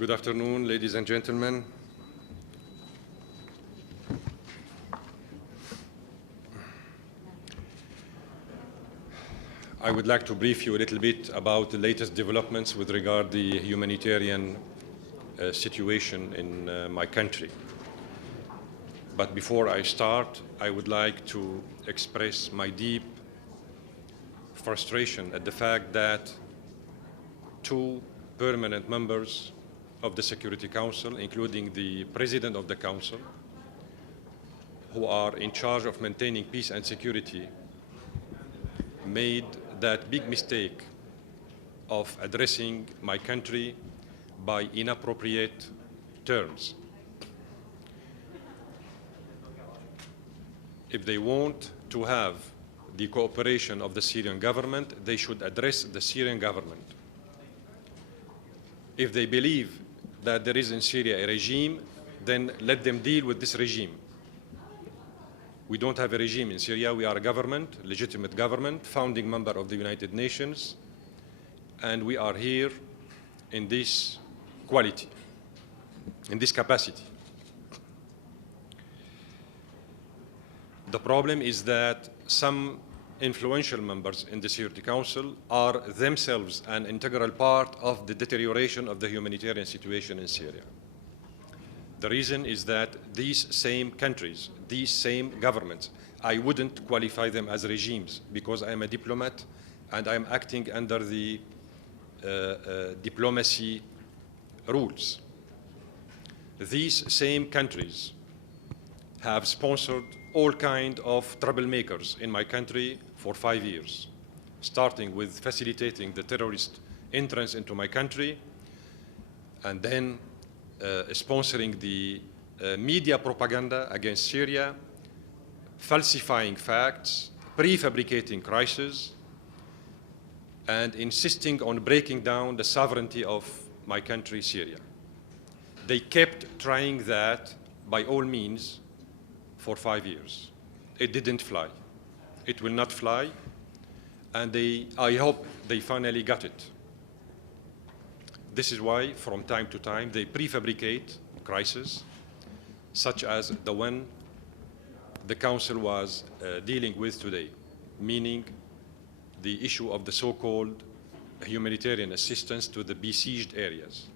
Good afternoon, ladies and gentlemen. I would like to brief you a little bit about the latest developments with regard to the humanitarian situation in my country. But before I start, I would like to express my deep frustration at the fact that two permanent members of the Security Council, including the President of the Council, who are in charge of maintaining peace and security, made that big mistake of addressing my country by inappropriate terms. If they want to have the cooperation of the Syrian government, they should address the Syrian government. If they believe that there is in Syria a regime, then let them deal with this regime. We don't have a regime in Syria. We are a government, legitimate government, founding member of the United Nations, and we are here in this quality, in this capacity. The problem is that some influential members in the Security Council are themselves an integral part of the deterioration of the humanitarian situation in Syria. The reason is that these same countries, these same governments, I wouldn't qualify them as regimes because I am a diplomat and I am acting under the diplomacy rules. These same countries have sponsored all kinds of troublemakers in my country for 5 years, starting with facilitating the terrorist entrance into my country and then sponsoring the media propaganda against Syria, falsifying facts, prefabricating crises, and insisting on breaking down the sovereignty of my country, Syria. They kept trying that by all means for 5 years. It didn't fly. It will not fly, and I hope they finally got it. This is why, from time to time, they prefabricate crises, such as the one the Council was dealing with today, meaning the issue of the so-called humanitarian assistance to the besieged areas.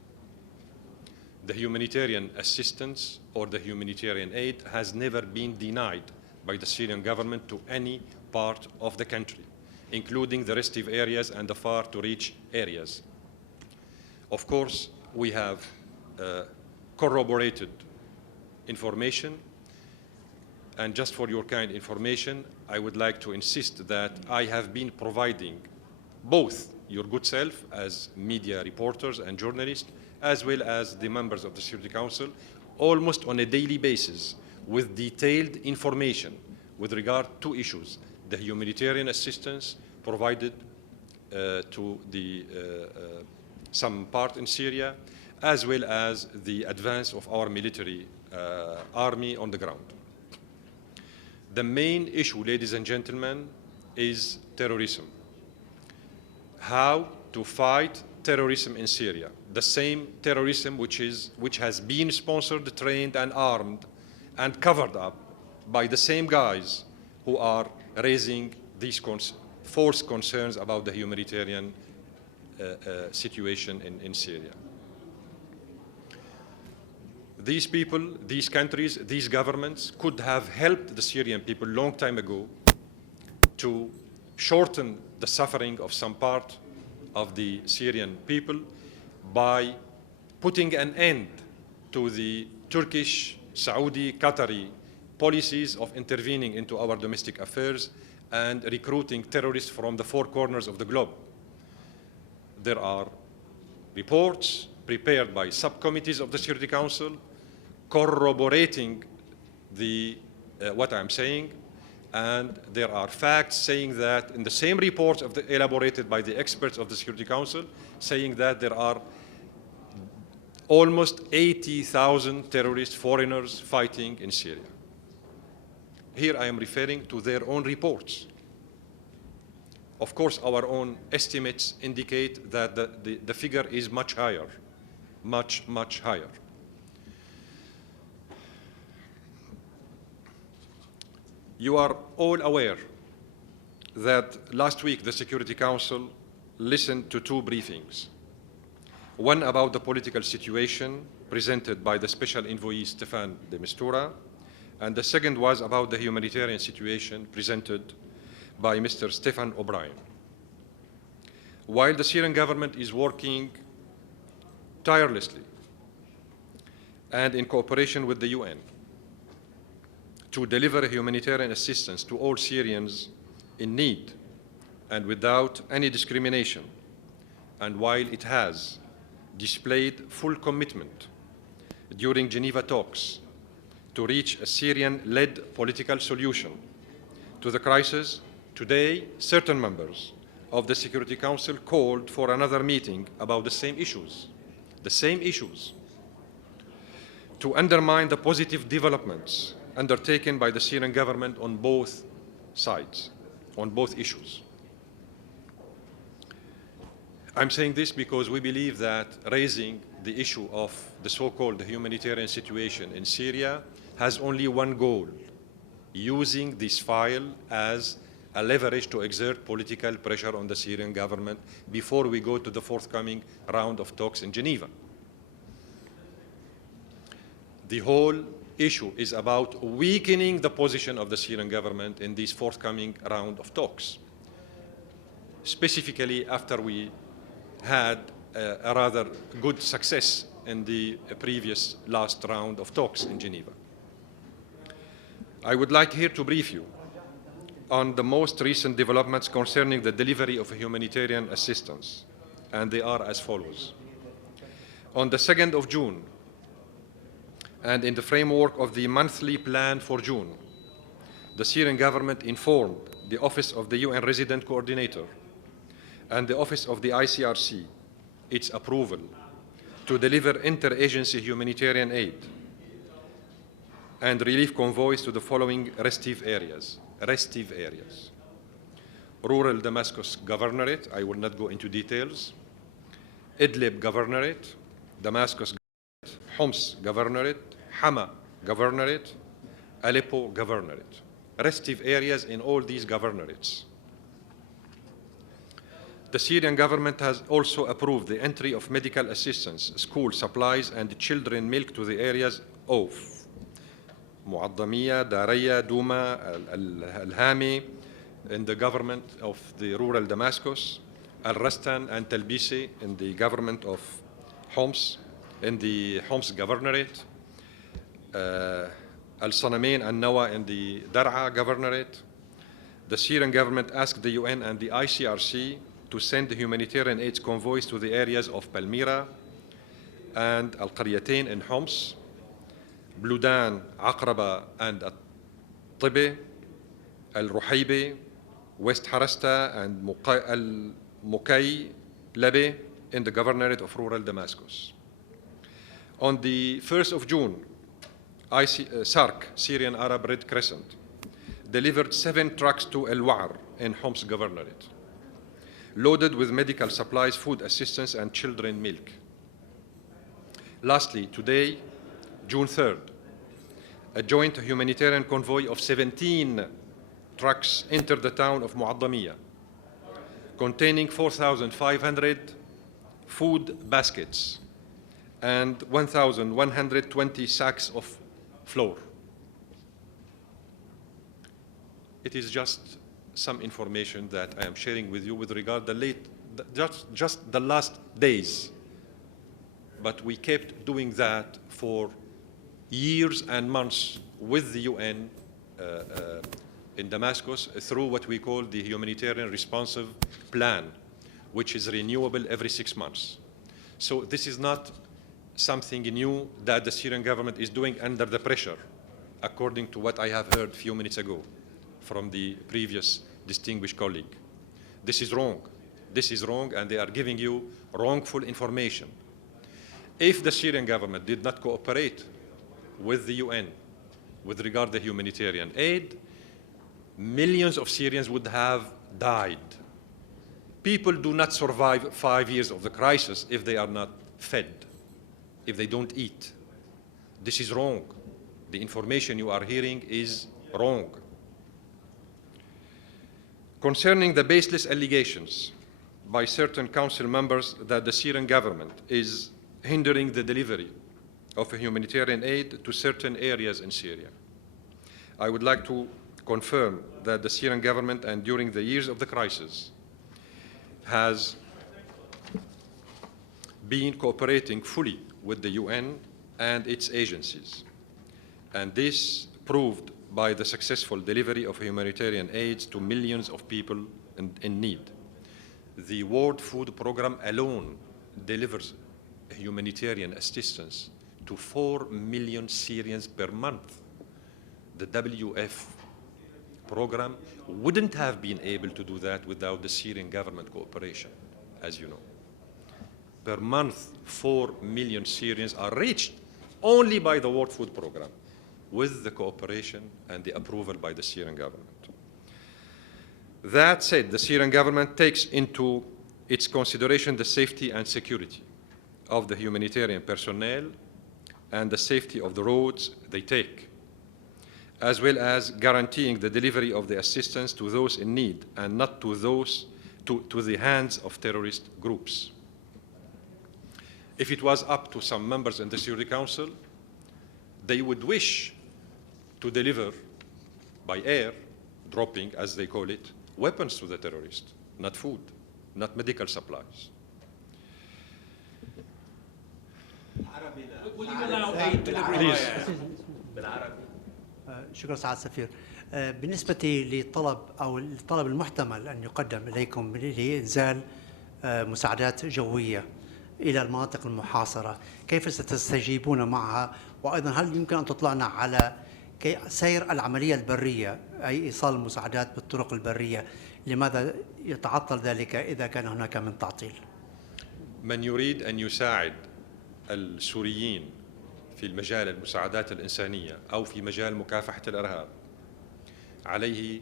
The humanitarian assistance or the humanitarian aid has never been denied by the Syrian government to any part of the country, including the restive areas and the far-to-reach areas. Of course, we have corroborated information, and just for your kind information, I would like to insist that I have been providing both your good self as media reporters and journalists, as well as the members of the Security Council, almost on a daily basis with detailed information with regard to issues, the humanitarian assistance provided to the some part in Syria, as well as the advance of our military army on the ground. The main issue, ladies and gentlemen, is terrorism. How to fight terrorism in Syria, the same terrorism which has been sponsored, trained, and armed, and covered up by the same guys who are raising these false concerns about the humanitarian situation in Syria. These people, these countries, these governments could have helped the Syrian people long time ago to shorten the suffering of some part of the Syrian people by putting an end to the Turkish, Saudi, Qatari policies of intervening into our domestic affairs and recruiting terrorists from the four corners of the globe. There are reports prepared by subcommittees of the Security Council corroborating what I'm saying, and there are facts saying that in the same reports elaborated by the experts of the Security Council, saying that there are almost 80,000 terrorist foreigners fighting in Syria. Here I am referring to their own reports. Of course, our own estimates indicate that the figure is much higher. much, much higher. You are all aware that last week the Security Council listened to two briefings. One about the political situation presented by the Special Envoy Staffan de Mistura, and the second was about the humanitarian situation presented by Mr. Stephen O'Brien. While the Syrian government is working tirelessly and in cooperation with the UN to deliver humanitarian assistance to all Syrians in need and without any discrimination, and while it has displayed full commitment during Geneva talks to reach a Syrian-led political solution to the crisis, today certain members of the Security Council called for another meeting about the same issues, to undermine the positive developments undertaken by the Syrian government on both sides, on both issues. I'm saying this because we believe that raising the issue of the so-called humanitarian situation in Syria has only one goal: using this file as a leverage to exert political pressure on the Syrian government before we go to the forthcoming round of talks in Geneva. The whole issue is about weakening the position of the Syrian government in this forthcoming round of talks, specifically after we had a rather good success in the previous last round of talks in Geneva. I would like here to brief you on the most recent developments concerning the delivery of humanitarian assistance, and they are as follows. On the 2nd of June, and in the framework of the monthly plan for June, the Syrian government informed the Office of the UN Resident Coordinator and the Office of the ICRC its approval to deliver interagency humanitarian aid and relief convoys to the following restive areas. Rural Damascus Governorate, I will not go into details. Idlib Governorate, Damascus Governorate, Homs Governorate, Hama Governorate, Aleppo Governorate. Restive areas in all these governorates. The Syrian government has also approved the entry of medical assistance, school supplies, and children milk to the areas of Muaddamiya, Daraya, Douma, Al-Hami, in the government of the rural Damascus, Al-Rastan and Talbisi in the government of Homs, in the Homs governorate, Al-Sanamain and Nawa in the Dar'a governorate. The Syrian government asked the UN and the ICRC to send humanitarian aid convoys to the areas of Palmyra and Al-Qaryatain in Homs, Bludan, Aqraba and Al-Tibi, Al-Ruhaybi, West Harasta and Al-Mukaylabi in the governorate of rural Damascus. On the 1st of June, SARC, Syrian Arab Red Crescent, delivered 7 trucks to Al-Wa'ar in Homs governorate, loaded with medical supplies, food assistance, and children milk. Lastly, today, June 3rd, a joint humanitarian convoy of 17 trucks entered the town of Muaddamiya, containing 4,500 food baskets and 1,120 sacks of flour. It is just some information that I am sharing with you with regard to just the last days. But we kept doing that for years and months with the UN in Damascus through what we call the Humanitarian Responsive Plan, which is renewable every 6 months. So this is not something new that the Syrian government is doing under the pressure, according to what I have heard a few minutes ago from the previous distinguished colleague. This is wrong. This is wrong, and they are giving you wrongful information. If the Syrian government did not cooperate with the UN with regard to humanitarian aid, millions of Syrians would have died. People do not survive 5 years of the crisis if they are not fed. if they don't eat. This is wrong. The information you are hearing is wrong. Concerning the baseless allegations by certain council members that the Syrian government is hindering the delivery of humanitarian aid to certain areas in Syria, I would like to confirm that the Syrian government, and during the years of the crisis, has been cooperating fully with the UN and its agencies. And this proved by the successful delivery of humanitarian aid to millions of people in need. The World Food Programme alone delivers humanitarian assistance to 4 million Syrians per month. The WF program wouldn't have been able to do that without the Syrian government cooperation, as you know. Per month, 4 million Syrians are reached only by the World Food Programme, with the cooperation and the approval by the Syrian government. That said, the Syrian government takes into its consideration the safety and security of the humanitarian personnel and the safety of the roads they take, as well as guaranteeing the delivery of the assistance to those in need and not to the hands of terrorist groups. If it was up to some members in the Security Council, they would wish to deliver by air, dropping, as they call it, weapons to the terrorists, not food, not medical supplies. Will you allow aid delivery by air? شكرا سعادة السفير. بالنسبة لطلب أو الطلب المحتمل أن يقدم إليكم لإنزال مساعدات جوية إلى المناطق المحاصرة، كيف ستستجيبون معها؟ وأيضا هل يمكن أن تطلعنا على سير العملية البرية، أي إيصال المساعدات بالطرق البرية؟ لماذا يتعطل ذلك إذا كان هناك من تعطيل؟ من يريد أن يساعد السوريين في المجال المساعدات الإنسانية أو في مجال مكافحة الإرهاب عليه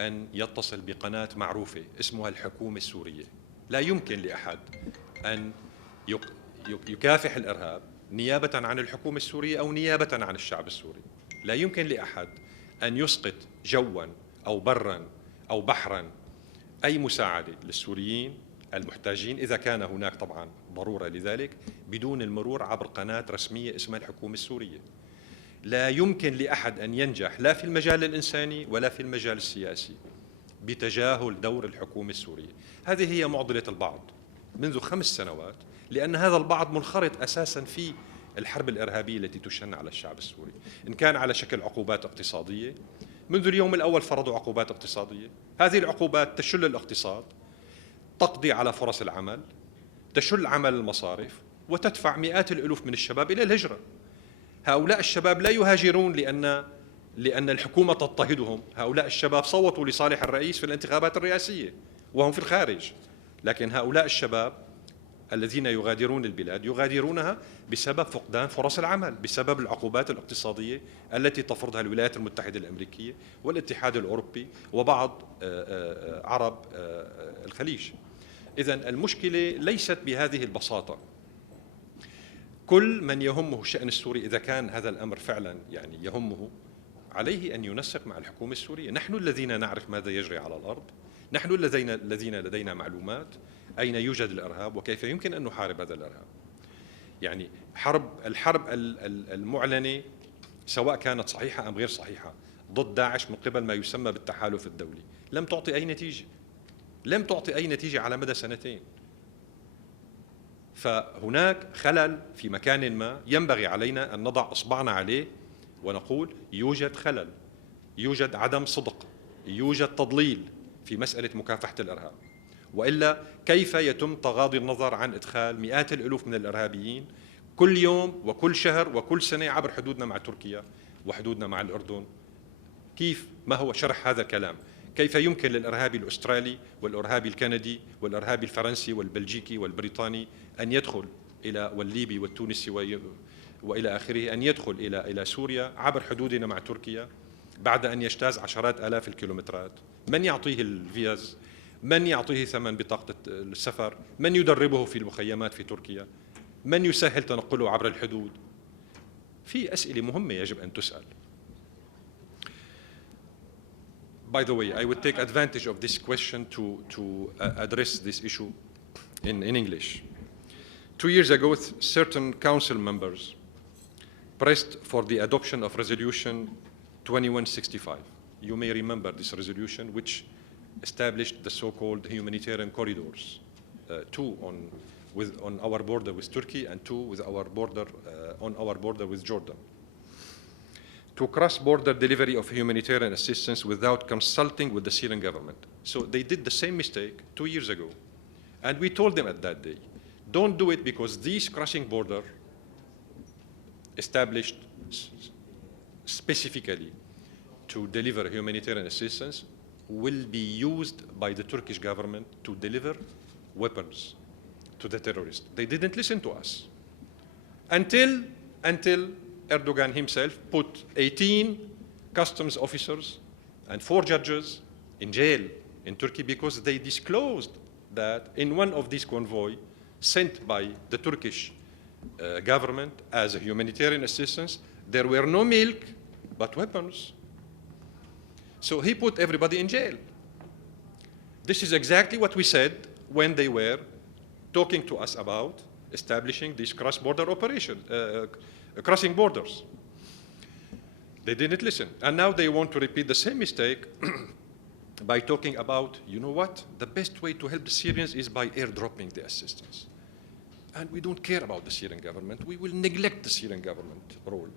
أن يتصل بقناة معروفة اسمها الحكومة السورية. لا يمكن لأحد أن يكافح الإرهاب نيابة عن الحكومة السورية أو نيابة عن الشعب السوري. لا يمكن لأحد أن يسقط جوا أو برا أو بحرا أي مساعدة للسوريين المحتاجين، إذا كان هناك طبعا ضرورة لذلك، بدون المرور عبر قناة رسمية اسمها الحكومة السورية. لا يمكن لأحد أن ينجح لا في المجال الإنساني ولا في المجال السياسي بتجاهل دور الحكومة السورية. هذه هي معضلة البعض منذ 5 سنوات، لأن هذا البعض منخرط أساسا في الحرب الإرهابية التي تشن على الشعب السوري، إن كان على شكل عقوبات اقتصادية. منذ اليوم الأول فرضوا عقوبات اقتصادية. هذه العقوبات تشل الاقتصاد، تقضي على فرص العمل، تشل عمل المصارف، وتدفع مئات الألوف من الشباب إلى الهجرة. هؤلاء الشباب لا يهاجرون لأن الحكومة تضطهدهم. هؤلاء الشباب صوتوا لصالح الرئيس في الانتخابات الرئاسية وهم في الخارج، لكن هؤلاء الشباب الذين يغادرون البلاد يغادرونها بسبب فقدان فرص العمل، بسبب العقوبات الاقتصادية التي تفرضها الولايات المتحدة الأمريكية والاتحاد الأوروبي وبعض عرب الخليج. إذن المشكلة ليست بهذه البساطة. كل من يهمه الشأن السوري، إذا كان هذا الأمر فعلا يعني يهمه، عليه أن ينسق مع الحكومة السورية. نحن الذين نعرف ماذا يجري على الأرض، نحن الذين لدينا معلومات أين يوجد الإرهاب وكيف يمكن أن نحارب هذا الإرهاب. يعني الحرب المعلنة سواء كانت صحيحة أم غير صحيحة ضد داعش من قبل ما يسمى بالتحالف الدولي لم تعطي أي نتيجة، لم تعطي أي نتيجة على مدى 2 سنين. فهناك خلل في مكان ما ينبغي علينا أن نضع إصبعنا عليه ونقول يوجد خلل، يوجد عدم صدق، يوجد تضليل في مسألة مكافحة الإرهاب. وإلا كيف يتم تغاضي النظر عن إدخال مئات الألوف من الإرهابيين كل يوم وكل شهر وكل سنة عبر حدودنا مع تركيا وحدودنا مع الأردن؟ كيف؟ ما هو شرح هذا الكلام؟ كيف يمكن للإرهابي الأسترالي والإرهابي الكندي والإرهابي الفرنسي والبلجيكي والبريطاني أن يدخل إلى، والليبي والتونسي وإلى آخره، أن يدخل إلى سوريا عبر حدودنا مع تركيا بعد أن يجتاز عشرات آلاف الكيلومترات؟ من يعطيه الفيز؟ من يعطيه ثمن بطاقة السفر؟ من يدربه في المخيمات في تركيا؟ من يسهل تنقله عبر الحدود؟ في أسئلة مهمة يجب أن تسأل. By the way, I would take advantage of this question to address this issue in English. 2 years ago, certain council members pressed for the adoption of Resolution 2165. You may remember this resolution, which established the so-called humanitarian corridors, two on our border with Turkey and two with our border, on our border with Jordan, to cross-border delivery of humanitarian assistance without consulting with the Syrian government. So they did the same mistake 2 years ago. And we told them at that day, don't do it because these crossing border established specifically to deliver humanitarian assistance will be used by the Turkish government to deliver weapons to the terrorists. They didn't listen to us until Erdogan himself put 18 customs officers and 4 judges in jail in Turkey because they disclosed that in one of these convoys sent by the Turkish government as a humanitarian assistance, there were no milk but weapons. So he put everybody in jail. This is exactly what we said when they were talking to us about establishing these cross-border operations, crossing borders. They didn't listen. And now they want to repeat the same mistake by talking about, you know what, the best way to help the Syrians is by airdropping the assistance. And we don't care about the Syrian government. We will neglect the Syrian government role.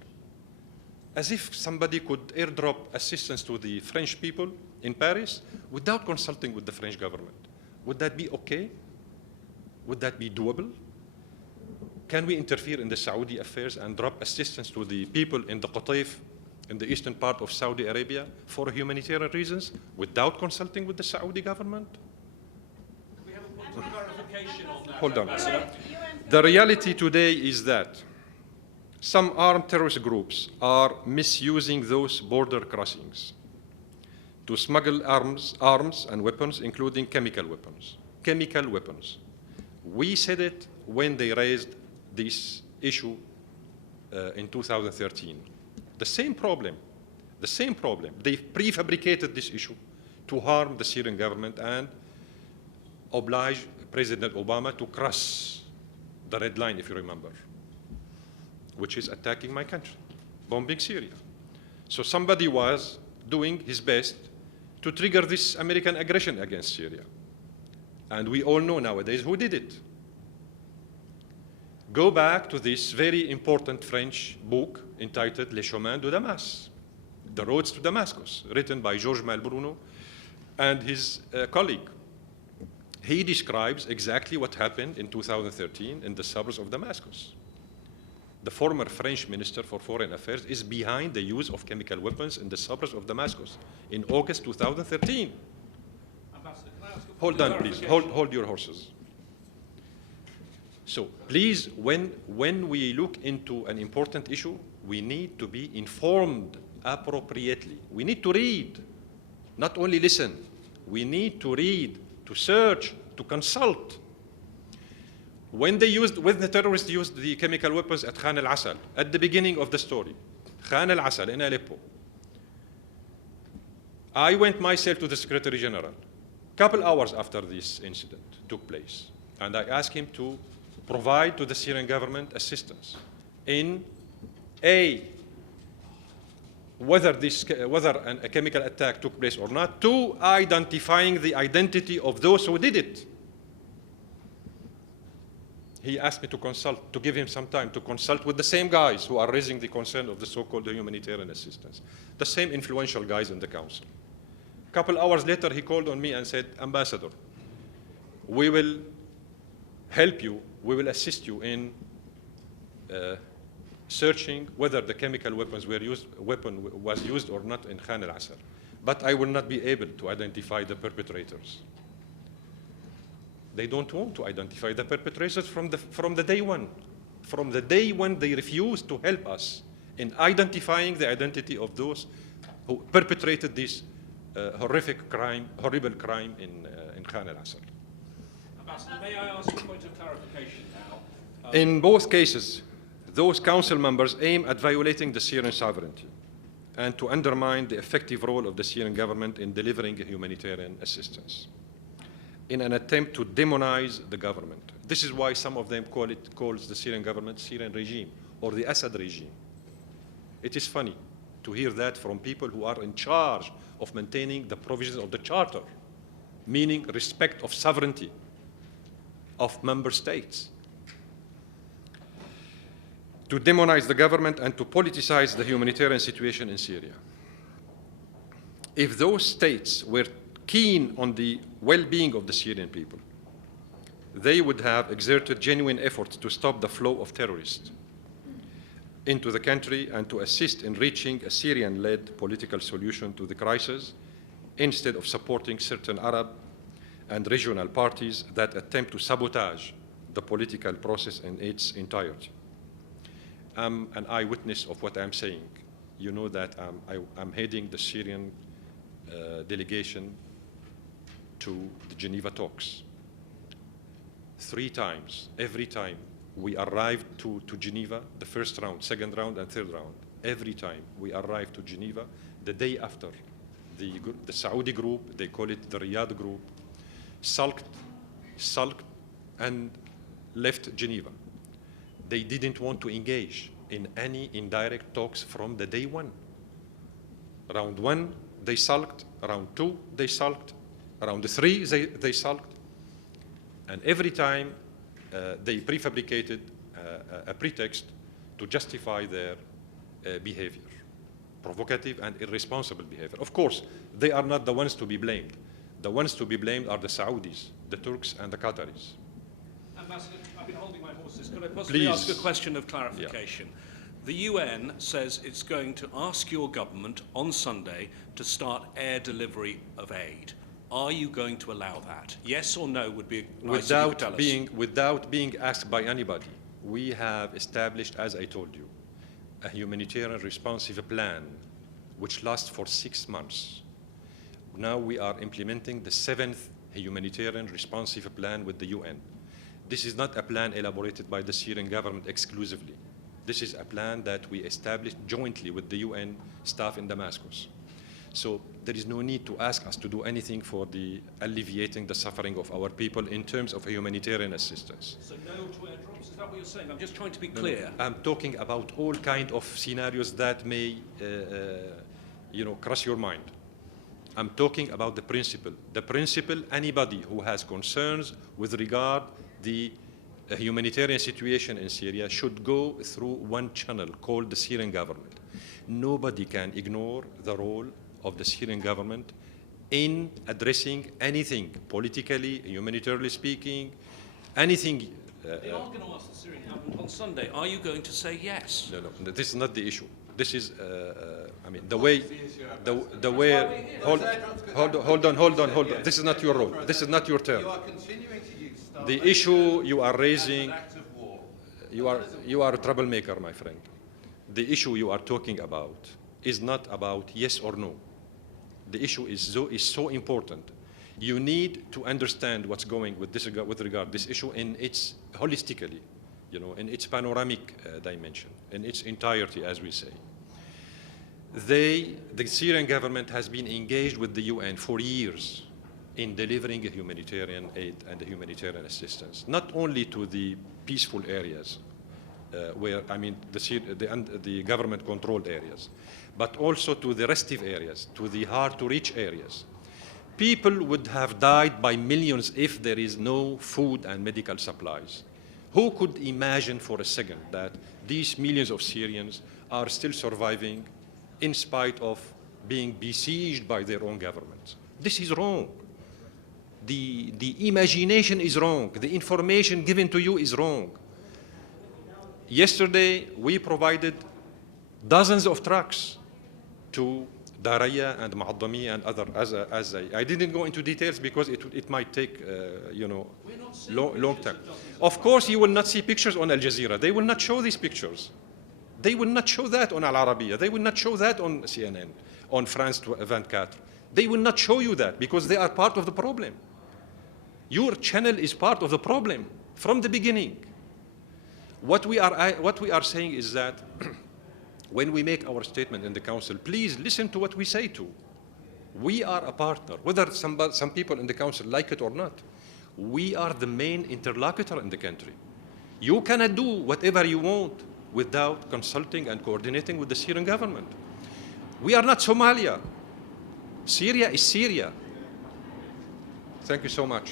As if somebody could airdrop assistance to the French people in Paris without consulting with the French government. Would that be okay? Would that be doable? Can we interfere in the Saudi affairs and drop assistance to the people in the Qataif, in the eastern part of Saudi Arabia, for humanitarian reasons, without consulting with the Saudi government? We have a point of clarification on that. Hold on. The reality today is that some armed terrorist groups are misusing those border crossings to smuggle arms and weapons, including chemical weapons. Chemical weapons. We said it when they raised this issue in 2013. The same problem. They prefabricated this issue to harm the Syrian government and oblige President Obama to cross the red line, if you remember, which is attacking my country, bombing Syria. So somebody was doing his best to trigger this American aggression against Syria. And we all know nowadays who did it. Go back to this very important French book entitled Les Chemins de Damas, The Roads to Damascus, written by Georges Malbruno and his colleague. He describes exactly what happened in 2013 in the suburbs of Damascus. The former French Minister for Foreign Affairs is behind the use of chemical weapons in the suburbs of Damascus in August 2013. Ambassador, can I ask a Hold on, please. Hold your horses. So please, when we look into an important issue, we need to be informed appropriately. We need to read, not only listen. We need to read, to search, to consult. When the terrorists used the chemical weapons at Khan al-Asal, at the beginning of the story, Khan al-Asal in Aleppo, I went myself to the Secretary General a couple hours after this incident took place, and I asked him to provide to the Syrian government assistance in whether a chemical attack took place or not, to identifying the identity of those who did it. He asked me to consult, to give him some time to consult with the same guys who are raising the concern of the so-called humanitarian assistance, the same influential guys in the council. A couple hours later, he called on me and said, Ambassador, we will help you, we will assist you in searching whether the chemical weapon was used or not in Khan al-Asr. But I will not be able to identify the perpetrators. They don't want to identify the perpetrators from the day one. From the day when they refused to help us in identifying the identity of those who perpetrated this horrible crime in Khan al-Asr. Ambassador, may I ask a point of clarification now? In both cases, those council members aim at violating the Syrian sovereignty and to undermine the effective role of the Syrian government in delivering humanitarian assistance in an attempt to demonize the government. This is why some of them calls the Syrian government Syrian regime or the Assad regime. It is funny to hear that from people who are in charge of maintaining the provisions of the charter, meaning respect of sovereignty of member states. To demonize the government and to politicize the humanitarian situation in Syria. If those states were keen on the well-being of the Syrian people, they would have exerted genuine efforts to stop the flow of terrorists into the country and to assist in reaching a Syrian-led political solution to the crisis, instead of supporting certain Arab and regional parties that attempt to sabotage the political process in its entirety. I'm an eyewitness of what I'm saying. You know that I'm heading the Syrian delegation to the Geneva talks. 3 times, every time we arrived to Geneva, the first round, second round, and third round, every time we arrived to Geneva, the day after, the Saudi group, they call it the Riyadh group, sulked and left Geneva. They didn't want to engage in any indirect talks from the day one. Round 1, they sulked. Round 2, they sulked. Round 3, they sulked. And every time they prefabricated a pretext to justify their behavior, provocative and irresponsible behavior. Of course, they are not the ones to be blamed. The ones to be blamed are the Saudis, the Turks, and the Qataris. Ambassador, I've been holding my horses. Could I possibly ask a question of clarification? Yeah. The UN says it's going to ask your government on Sunday to start air delivery of aid. Are you going to allow that? Yes or no would be nice if you could tell us. Without being asked by anybody, we have established, as I told you, a humanitarian responsive plan which lasts for 6 months. Now we are implementing the 7th humanitarian responsive plan with the UN. This is not a plan elaborated by the Syrian government exclusively. This is a plan that we established jointly with the UN staff in Damascus. So there is no need to ask us to do anything for alleviating the suffering of our people in terms of humanitarian assistance. So no to airdrops, is that what you're saying? I'm just trying to be clear. No, I'm talking about all kinds of scenarios that may, cross your mind. I'm talking about the principle. The principle, anybody who has concerns with regard the humanitarian situation in Syria should go through one channel called the Syrian government. Nobody can ignore the role of the Syrian government in addressing anything, politically, humanitarianly speaking, anything. They are going to ask the Syrian government on Sunday. Are you going to say yes? No, this is not the issue. This is, the way. Hold on. This is not your role. This is not your turn. You are continuing to use stuff. The issue you are raising, An act of war. you are a troublemaker, my friend. The issue you are talking about is not about yes or no. The issue is so important. You need to understand what's going with regard this issue in its holistically, in its panoramic dimension, in its entirety, as we say. The Syrian government has been engaged with the UN for years in delivering a humanitarian aid and a humanitarian assistance, not only to the peaceful areas, the government-controlled areas, but also to the restive areas, to the hard-to-reach areas. People would have died by millions if there is no food and medical supplies. Who could imagine for a second that these millions of Syrians are still surviving in spite of being besieged by their own governments? This is wrong. The imagination is wrong. The information given to you is wrong. Yesterday, we provided dozens of trucks to Daraya and Ma'addami and other. I didn't go into details because it might take, long time. Of course, you will not see pictures on Al Jazeera. They will not show these pictures. They will not show that on Al Arabiya. They will not show that on CNN, on France 24. They will not show you that because they are part of the problem. Your channel is part of the problem from the beginning. What we are saying is that when we make our statement in the Council, please listen to what we say too. We are a partner, whether some people in the Council like it or not. We are the main interlocutor in the country. You cannot do whatever you want without consulting and coordinating with the Syrian government. We are not Somalia. Syria is Syria. Thank you so much.